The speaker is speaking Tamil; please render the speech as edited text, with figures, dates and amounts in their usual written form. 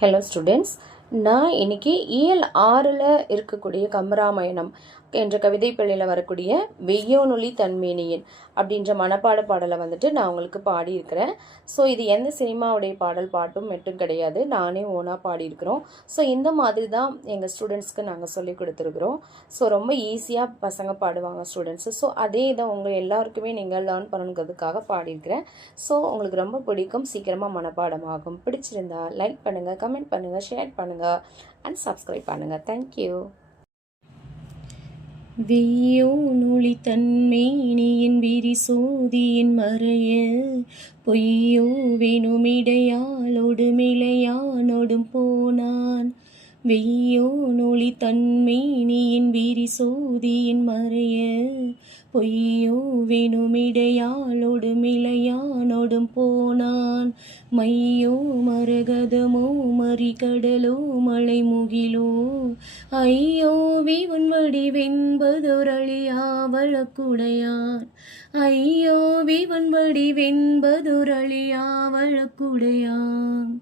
ஹலோ ஸ்டூடெண்ட்ஸ், நான் இன்னைக்கு இயல் 6ல் இருக்கக்கூடிய கம்பராமாயணம் என்ற கவிதை பிள்ளையில் வரக்கூடிய வெய்யோனொளி தன்மேனியன் அப்படின்ற மனப்பாட பாடலை நான் உங்களுக்கு பாடியிருக்கிறேன். ஸோ இது எந்த சினிமாவுடைய பாட்டும் மட்டும் கிடையாது, நானே ஓனாக பாடியிருக்கிறோம். ஸோ இந்த மாதிரி தான் எங்கள் ஸ்டூடெண்ட்ஸ்க்கு நாங்கள் சொல்லி கொடுத்துருக்குறோம். ஸோ ரொம்ப ஈஸியாக பசங்க பாடுவாங்க ஸ்டூடெண்ட்ஸு. ஸோ அதே தான் உங்கள் எல்லாருக்குமே நீங்கள் லேர்ன் பண்ணணுங்கிறதுக்காக பாடியிருக்கிறேன். ஸோ உங்களுக்கு ரொம்ப பிடிக்கும், சீக்கிரமாக மனப்பாடமாகும். பிடிச்சிருந்தா லைக் பண்ணுங்கள், கமெண்ட் பண்ணுங்கள், ஷேர் பண்ணுங்கள் அண்ட் சப்ஸ்கிரைப் பண்ணுங்கள். தேங்க்யூ. வெய்யோனொளி தன்மேனியின் விரிசோதியின் மறைய பொய்யோ வெனுமிடையாளொடு மிளையானொடும் போனான். வெய்யோனொளி தன்மேனியின் விரிசோதியின் மறைய பொய்யோ வெனுமிடையாளொடு மிளையானொடும் போனான். மையோ மரகதமோ மறிகடலோ மலை முகிலோ ஐயோ விவன் வடிவென்பதொரழியா வழக்குடையான். ஐயோ விவன் வடிவென்பதொரழியா வழக்குடையான்.